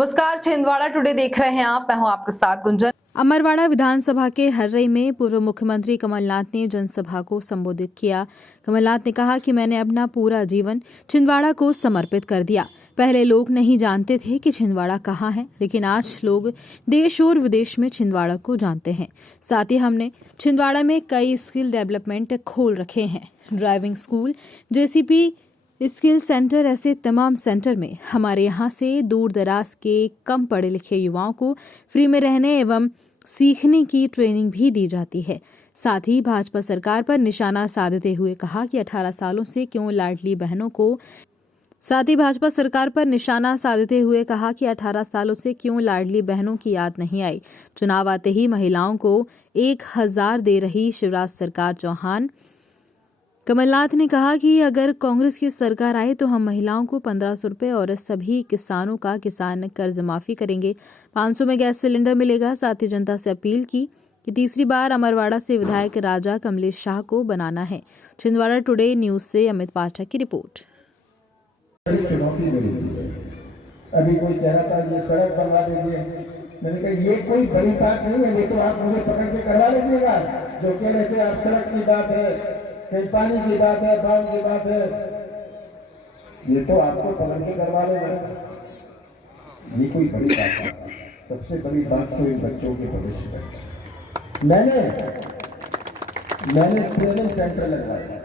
नमस्कार, छिंदवाड़ा टुडे देख रहे हैं आप। मैं हूं आपके साथ गुंजन। अमरवाड़ा विधानसभा के हर्रई में पूर्व मुख्यमंत्री कमलनाथ ने जनसभा को संबोधित किया। कमलनाथ ने कहा कि मैंने अपना पूरा जीवन छिंदवाड़ा को समर्पित कर दिया। पहले लोग नहीं जानते थे कि छिंदवाड़ा कहाँ है, लेकिन आज लोग देश और विदेश में छिंदवाड़ा को जानते हैं। साथ ही हमने छिंदवाड़ा में कई स्किल डेवलपमेंट खोल रखे हैं। Driving school, JCP skill centre, ऐसे तमाम सेंटर में हमारे यहाँ से दूर दराज के कम पढ़े लिखे युवाओं को फ्री में रहने एवं सीखने की ट्रेनिंग भी दी जाती है। साथ ही भाजपा सरकार पर निशाना साधते हुए कहा कि 18 सालों से क्यों लाडली बहनों को याद नहीं आई। चुनाव आते ही महिलाओं को 1000 दे रही शिवराज सरकार चौहान। कमलनाथ ने कहा कि अगर कांग्रेस की सरकार आए तो हम महिलाओं को 1500 रुपये और सभी किसानों का किसान कर्ज माफी करेंगे। 500 में गैस सिलेंडर मिलेगा। साथ ही जनता से अपील की कि तीसरी बार अमरवाड़ा से विधायक राजा कमलेश शाह को बनाना है। छिंदवाड़ा टुडे न्यूज से अमित पाठक की रिपोर्ट। चुनौती बड़ी है। अभी कोई कह रहा था ये सड़क बनवा दीजिए, मैंने कहा ये कोई बड़ी बात नहीं है, ये तो आप मुझे पकड़ के करवा लीजिएगा। जो कह रहे थे आप सड़क की बात है, कहीं पानी की बात है, बाढ़ की बात है, ये तो आपको पकड़ के करवा लेगा। ये कोई बड़ी बात है। सबसे बड़ी बात तो इन बच्चों के भविष्य है। मैंने ट्रेनिंग सेंटर लगवाया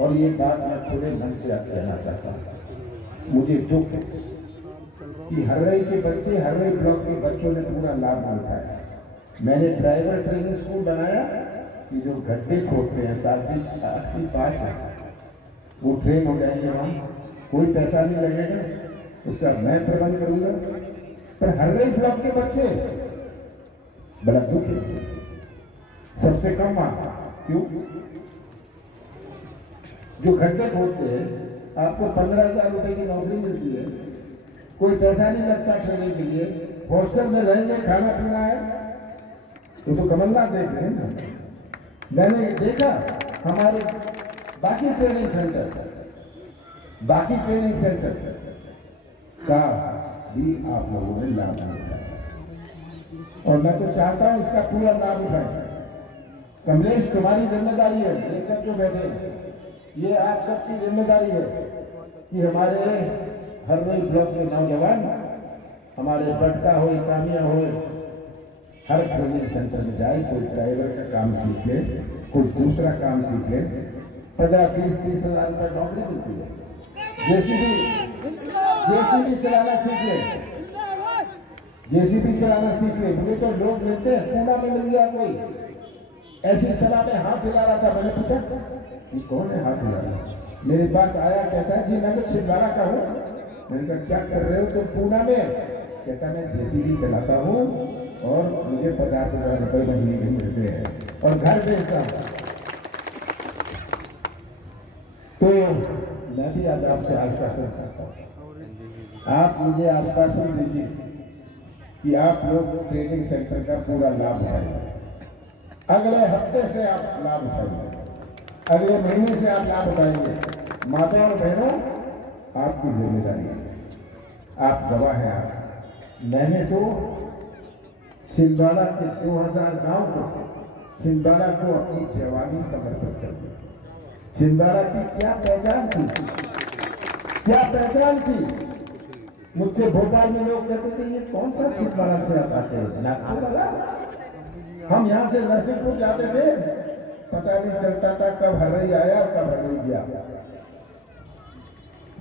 और ये बात मैं खुले मन से आप कहना चाहता हूँ। मुझे दुख है कि हर्रई के बच्चे, हर्रई ब्लॉक के बच्चों ने पूरा लाभ नहीं उठाया। मैंने ड्राइवर ट्रेनिंग स्कूल बनाया कि जो गड्ढे खोदते हैं 7वीं पास है वो ट्रेन हो जाएंगे, वहाँ कोई पैसा नहीं लगेगा, उसका मैं प्रबंध करूंगा। पर हर्रई ब्लॉक के बच्चे बड़ा दुख है, सबसे कम वहाँ क्यों? जो गड्ढे खोदते हैं आपको 15,000 रुपए की नौकरी मिलती है, कोई पैसा नहीं लगता ट्रेनिंग के लिए, हॉस्टल में रहेंगे, खाना पीना है। तो कमलनाथ देख रहे हैं ना। मैंने देखा हमारे बाकी ट्रेनिंग सेंटर का भी आप लोगों ने लाभ उठाया और मैं तो चाहता हूं इसका पूरा लाभ उठाए। कमलेश, तुम्हारी जिम्मेदारी है, ये सब जो बैठे ये आप सबकी जिम्मेदारी है कि हमारे हर्रई ब्लॉक के नौजवान, हमारे बटका हो, कामिया हो, हर ट्रेनिंग सेंटर में जाए, कोई ड्राइवर का काम सीख ले, कोई दूसरा काम सीख ले। 15-20-30 हजार रुपये नौकरी मिलती है। जेसीबी चलाना सीख ले, जेसीबी चलाना सीख ले। मुझे तो लोग मिलते हैं, पूना में मिल गया कोई, ऐसी सभा में हाथ हिला रहा था। मैंने पूछा ये कौन है हाथ हिला रहा? मेरे पास आया, कहता है जी मैं तो छिंदवाड़ा का हूँ। मैंने कहा क्या कर रहे हो तुम पूना में? कहता मैं जेसीबी चलाता हूँ और मुझे 50,000 रुपये महीने में मिलते हैं और घर बेचता हूँ। तो मैं भी आज आपसे आश्वासन चाहता हूँ, आप मुझे आश्वासन दीजिए कि आप लोग ट्रेनिंग सेंटर का पूरा लाभ उठाएंगे। अगले हफ्ते से आप लाभ उठाएंगे, अगले महीने से आप लाभ उठाएंगे। माता और बहनों, आपकी जिम्मेदारी है, आप गवाह हैं। आप मैंने तो छिंदवाड़ा के 2000 गांव को, छिंदवाड़ा को अपनी जवानी समर्पित कर दी। छिंदवाड़ा की क्या पहचान थी, क्या पहचान थी? मुझसे भोपाल में लोग कहते थे ये कौन सा छिंदवाड़ा से आता है, नागपुर वाला। हम यहाँ से नरसिंहपुर जाते थे, पता नहीं चलता था कब हर्रई आया और कब हर्रई गया,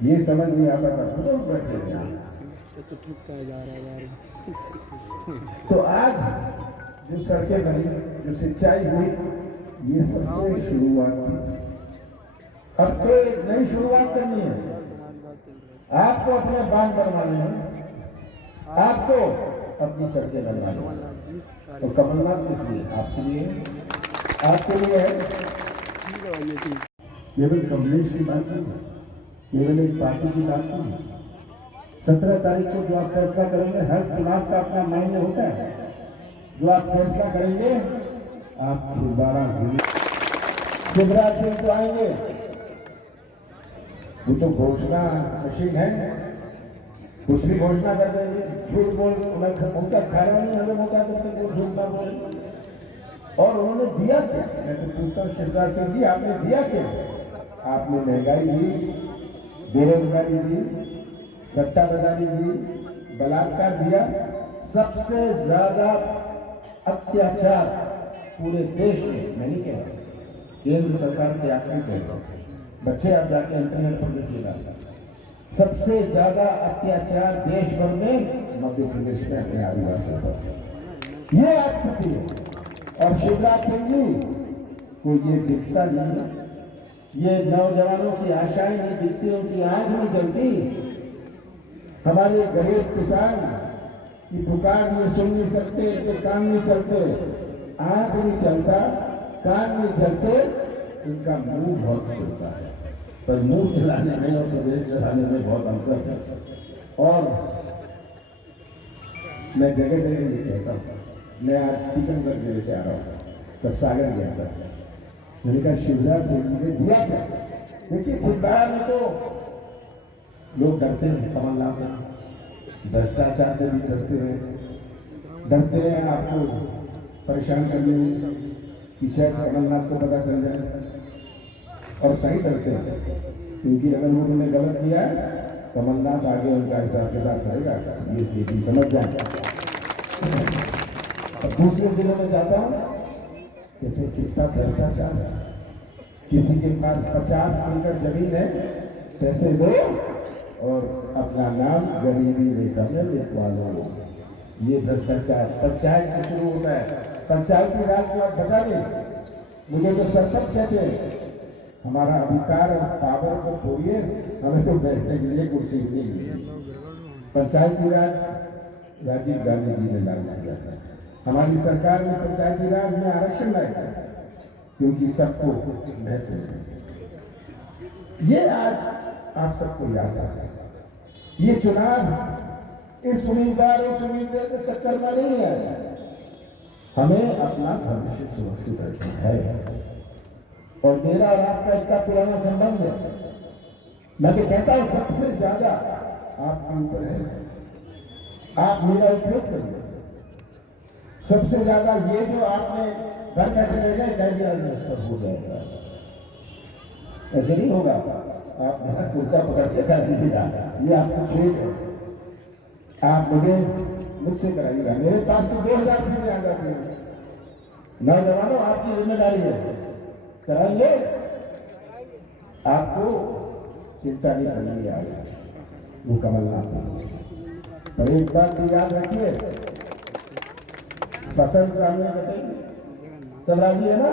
ये समझ नहीं आता था। बुजुर्ग बैठे तो आज जो सड़कें बनी, जो सिंचाई हुई, ये सबसे शुरुआत थी। अब तो एक नई शुरुआत करनी है। आपको अपने बांध बनवाने हैं, आपको अपनी सड़कें बनवानी है। तो कमलनाथ किस लिए? आपके लिए, आपके लिए है। केवल कमलेश की बात नहीं, केवल एक पार्टी की बात नहीं। 17 तारीख को जो आप फैसला करेंगे, हर चुनाव का अपना मायने होता है। जो आप फैसला करेंगे, आप छिंदवाड़ा जिले शिवराज सिंह तो आएंगे, वो तो घोषणा मशीन है, कुछ भी घोषणा कर देंगे, झूठ बोल, उनका खाना नहीं हमें मौका जब तक वो झूठ ना बोले। और उन्होंने दिया क्या? मैं तो पूछता हूँ शिवराज सिंह जी, आपने दिया क्या? आपने महंगाई दी, बेरोजगारी दी, सट्टाबाजी दी, बलात्कार दिया। सबसे ज्यादा अत्याचार पूरे देश में, मैं नहीं कह रहा, केंद्र सरकार के आखिरी कहता हूं, बच्चे आप जाके इंटरनेट पर देखिएगा, सबसे ज्यादा अत्याचार देश भर में मध्य प्रदेश में अपने आदिवासी पर। ये आज स्थिति है। और शिवराज सिंह जी को ये दिखता नहीं, ये नौजवानों की आशाएं नहीं दिखती, उनकी आंख नहीं चलती। हमारे गरीब किसान की पुकार ये सुन नहीं सकते, इनके कान नहीं चलते, आंख नहीं चलता, कान नहीं चलते, इनका मुंह बहुत खुलता है। पर मुंह चलाने में और प्रदेश चलाने में बहुत अंतर है। और मैं जगह जगह ये कहता हूँ, मैं आज टीकमगढ़ जिले से आ रहा हूँ, तब सागर गया था, मैंने कहा शिवराज सिंह जी ने दिया क्या? देखिए छिंदवाड़ा में तो लोग डरते हैं, कमलनाथ भ्रष्टाचार से भी डरते हैं आपको परेशान करने में, कि शायद कमलनाथ को पता चल जाए, और सही डरते हैं, क्योंकि अगर उन्होंने गलत किया है, कमलनाथ आगे उनका हिसाब किताब करेगा, ये सीधी समझ जाए। दूसरे जिलों में जाता हूं कि फिर कितना भ्रष्टाचार है। किसी के पास 50 एकड़ जमीन है, पैसे दो और अपना नाम गरीबी रेखा में लिखवा लो। ये भ्रष्टाचार पंचायत से शुरू होता है। पंचायत की राज को आप बचा लें, मुझे तो सरपंच कहते हैं। हमारा अधिकार और पावर को छोड़िए, हमें तो बैठने के लिए कुर्सी चाहिए। पंचायत की राज राजीव गांधी जी ने लागू किया था। हमारी सरकार में पंचायती राज में आरक्षण लाया, क्योंकि सबको महत्व है। ये आज आप सबको याद है। ये चुनाव इस उम्मीदवार उस उम्मीदवार के चक्कर में नहीं है, हमें अपना भविष्य सुरक्षित रखना है। और मेरा और आपका इतना पुराना संबंध है। मैं तो कहता हूं सबसे ज्यादा आपके ऊपर है, आप मेरा उपयोग करिए। सबसे ज्यादा ये जो आपने घर बैठे रह गए, कह दिया हो जाएगा, ऐसे नहीं होगा। आप मेरा कुर्ता पकड़ के कर दीजिएगा, ये आपको छूट है। आप मुझसे कराइएगा, मेरे पास तो 2000 चीजें आ जाती हैं। नौजवानों, आपकी जिम्मेदारी है, कराइए, आपको चिंता नहीं करनी है। वो कमलनाथ, पर एक बात भी याद रखिए, फसल सामने कटेगी, सब राजी है ना?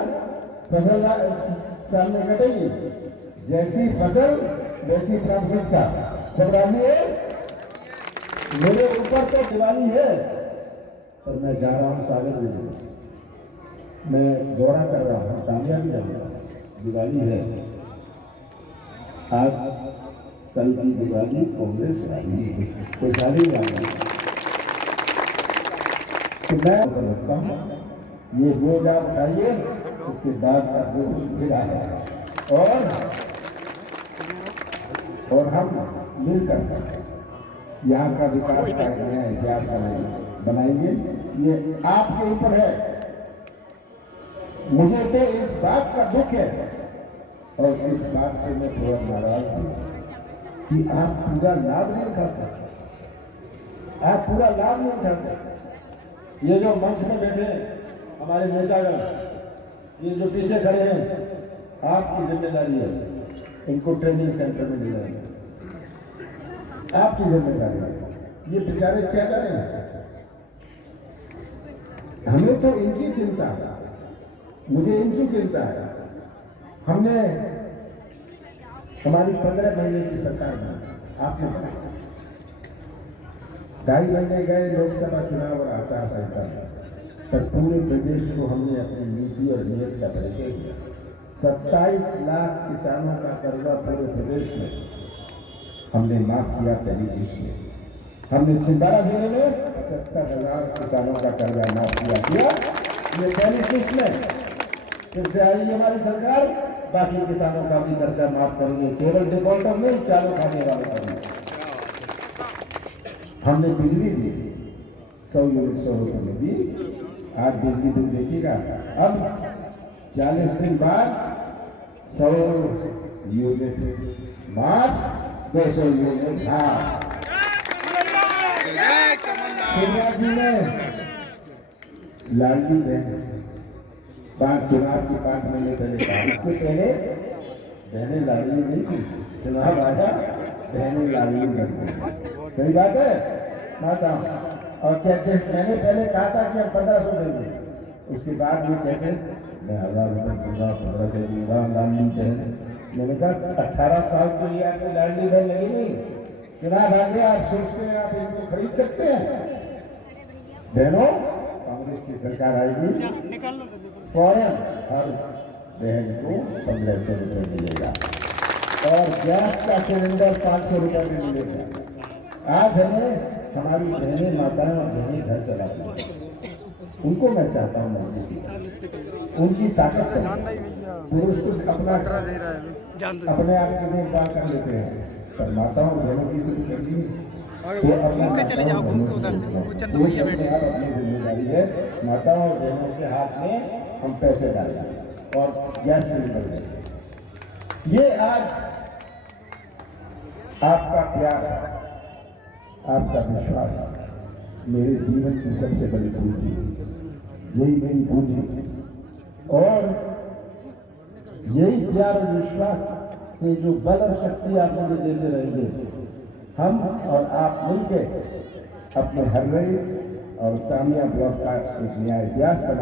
फसल सामने कटेगी, जैसी फसल वैसी प्राथमिकता, सब राजी है? मेरे ऊपर तो दिवाली है, पर मैं जा रहा हूँ सागर में, मैं दौरा कर रहा हूँ, कामयाबी जाऊंगा। दिवाली है आज, कल की दिवाली कांग्रेस वाली, कोई शादी नहीं। तो मैं रखता हूँ, ये बोझ आप उठाइए, उसके बाद का बोझ गिरा है, और हम मिलकर यहाँ का विकास का नया इतिहास बनाएंगे। ये आपके ऊपर है। मुझे तो इस बात का दुख है, और इस बात से मैं थोड़ा नाराज हूँ कि आप पूरा लाभ नहीं उठाते, आप पूरा लाभ नहीं उठाते। ये जो मंच में बैठे हमारे नेतागण, ये जो पीछे खड़े हैं, आपकी जिम्मेदारी है इनको ट्रेनिंग सेंटर में ले जाना, आपकी जिम्मेदारी है। ये बेचारे क्या करें? हमें तो इनकी चिंता है, मुझे इनकी चिंता है। हमने हमारी 15 महीने की सरकार में आपने बनाई, 2.5 महीने गए लोकसभा चुनाव और आचार संहिता, पर पूरे प्रदेश को हमने अपनी नीति और नीयत का परिचय दिया। 27 लाख किसानों का कर्जा पूरे प्रदेश में हमने माफ किया पहली किस्त में। हमने छिंदवाड़ा जिले में 75,000 किसानों का कर्जा माफ किया ये पहली किस्त में। फिर से आई हमारी सरकार, बाकी किसानों का भी कर्जा माफ करेंगे, केवल डिफॉल्टर नहीं, चालू खाने वालों का भी। हमने बिजली दी 100 यूनिट 100 रुपये में दी। आज बिजली बिल देखिएगा, अब 40 दिन बाद 100 यूनिट मार्च, 200 यूनिट घाट। शिवराज जी ने लालजी बहन चुनाव के 5 महीने पहले कहा, उसके पहले बहनें लाडली नहीं थी, चुनाव आया बहनें लाडली बन गई। सही बात है माता। और कहते मैंने पहले कहा था कि हम 1500 देंगे, उसके बाद ये कहते मैं 1000 रुपये दूंगा, 1500 दूंगा लाडली बहन। मैंने कहा 18 साल तो ये आपकी लाडली बहन लगी नहीं, चुनाव आ गया, आप सोचते हैं आप इनको खरीद सकते हैं। बहनों, कांग्रेस की सरकार आएगी, फौरन हर बहन को 1500 रुपये मिलेगा और गैस का सिलेंडर 500 रुपये में मिलेगा। आज हमें हमारी बहनें माताएं और बहनें घर चलाती हैं, उनको मैं चाहता हूँ उनकी ताकत है। पुरुष को अपने आप की देखभाल कर लेते हैं, पर माताओं बहनों की तो करती है। तो अपनी जिम्मेदारी है, माताओं और बहनों के हाथ में हम पैसे डालें और गैस सिलेंडर दें। ये आज आपका प्यार, आपका विश्वास मेरे जीवन की सबसे बड़ी पूंजी, यही मेरी पूंजी। और यही प्यार और विश्वास से जो बल और शक्ति आप मुझे देते रहेंगे, हम और आप मिलकर अपने हर और तामिया ब्लॉक का एक नया इतिहास बनाएंगे।